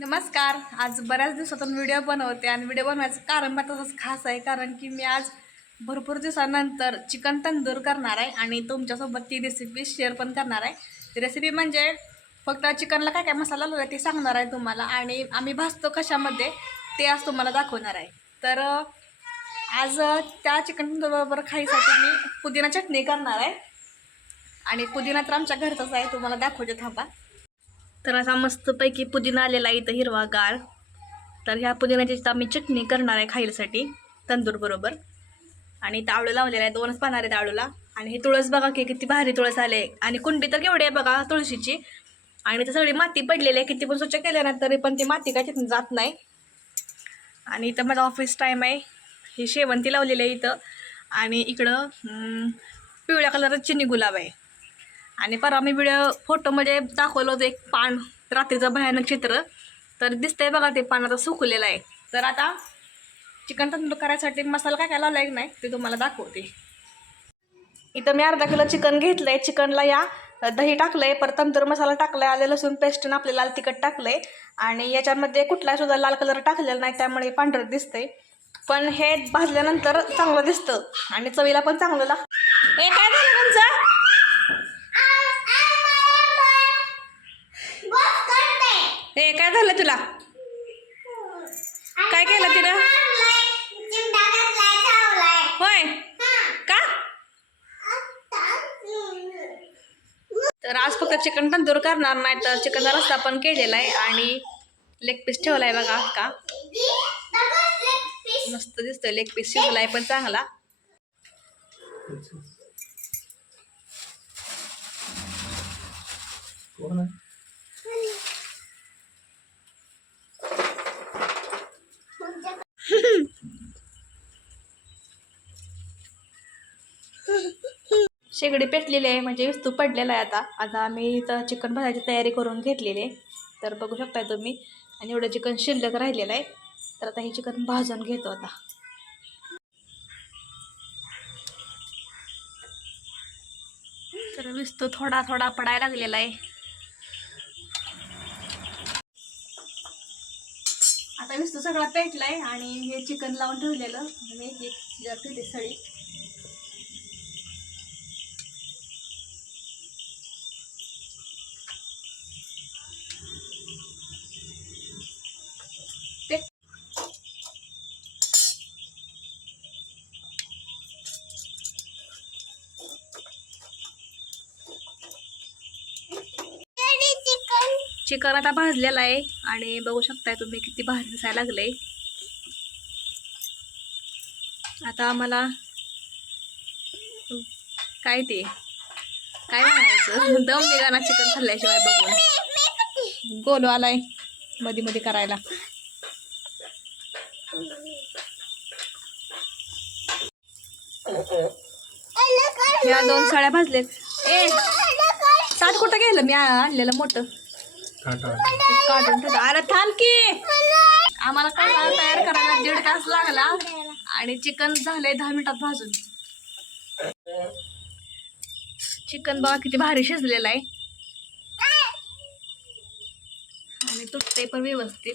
नमस्कार. आज बऱ्याच दिवसातून व्हिडिओ बनवते आणि व्हिडिओ बनवायचं कारण मला तसंच खास आहे कारण की मी आज भरपूर दिवसानंतर चिकन तंदूर करणार आहे आणि तुमच्यासोबत ती रेसिपी शेअर पण करणार आहे. ती रेसिपी म्हणजे फक्त चिकनला काय काय मसाला लावला ते सांगणार आहे तुम्हाला आणि आम्ही भाजतो कशामध्ये ते आज तुम्हाला दाखवणार आहे. तर आज त्या चिकन तंदूरबरोबर खाईसाठी मी पुदिना चटणी करणार आहे. आणि पुदिना तर आमच्या घरचाच आहे तुम्हाला दाखवते थांबा. तर असा मस्तपैकी पुदिना आलेला आहे इथं हिरवागार तर ह्या पुदिन्याची आम्ही चटणी करणार आहे खायसाठी तंदूरबरोबर आणि इथं आळू लावलेला आहे दोनच पानार आहेत आळूला. आणि हे तुळस बघा की किती भारी तुळस आले. आणि कुंडी तर केवढी आहे बघा तुळशीची. आणि इथं सगळी माती पडलेली आहे किती पण स्वच्छ केल्या ना तरी पण ती माती काय तिथून जात नाही. आणि इथं माझा ऑफिस टाईम आहे. ही शेवंती लावलेली आहे इथं. आणि इकडं पिवळ्या कलरचं चिनी गुलाब आहे. आणि परवा मी व्हिडिओ फोटोमध्ये दाखवलं होतं एक पान रात्रीचं भयानक चित्र. तर दिसतंय बघा ते पान आता सुकलेलं आहे. तर आता चिकन तंदूर करायसाठी मसाला काय काय लावला की नाही ते तुम्हाला दाखवते. इथं मी अर्धा किलो चिकन घेतलं आहे चिकनला या दही टाकलं आहे परत तंदूर मसाला टाकला आहे आले लसूण पेस्टन आपले लाल तिखट टाकलं आहे आणि याच्यामध्ये कुठलाही सुद्धा लाल कलर टाकलेला नाही त्यामुळे पांढरं दिसतंय. पण हे भाजल्यानंतर चांगलं दिसतं आणि चवीला पण चांगलं लागतं. हे काय झालं तुमचं हे काय झालं तुला? काय केलं तिनं? होय? का? तर आज फक्त चिकन तंदूर करणार नाही तर चिकनचा रस्ता पण केलेला आहे आणि लेग पीस ठेवला आहे बघा का मस्त दिसतोय लेग पीस शिजला आहे पण चांगला. शेगडी पेटलेली आहे म्हणजे विस्तू पडलेला आहे आता आता आम्ही इथं चिकन भाजायची तयारी करून घेतलेली आहे तर बघू शकताय तुम्ही आणि एवढं चिकन शिल्लक राहिलेलं आहे तर आता हे चिकन भाजून घेतो आता तर विस्तू थोडा थोडा पडायला लागलेला आहे आता विस्तू सगळा पेटलाय आणि हे चिकन लावून ठेवलेलं मी एक जर ठेवते सळी चिकन आता भाजलेला आहे आणि बघू शकताय तुम्ही किती भारी दिसायला आहे आता आम्हाला काय ते? काय म्हणायचं? दम निघाना चिकन खाल्ल्याशिवाय बघून. गोलो आलायमध्ये मध्ये करायला. या दोन साड्या भाजलेत ए सात कुठं गेलं? मी आणलेलं मोठं. अरे थांब की. आम्हाला कांदा तयार करायला दीड तास लागला. आणि चिकन झालंय दहा मिनिटात भाजून. चिकन बघा किती भारी शिजलेलं आहे. आणि तुटते पण व्यवस्थित.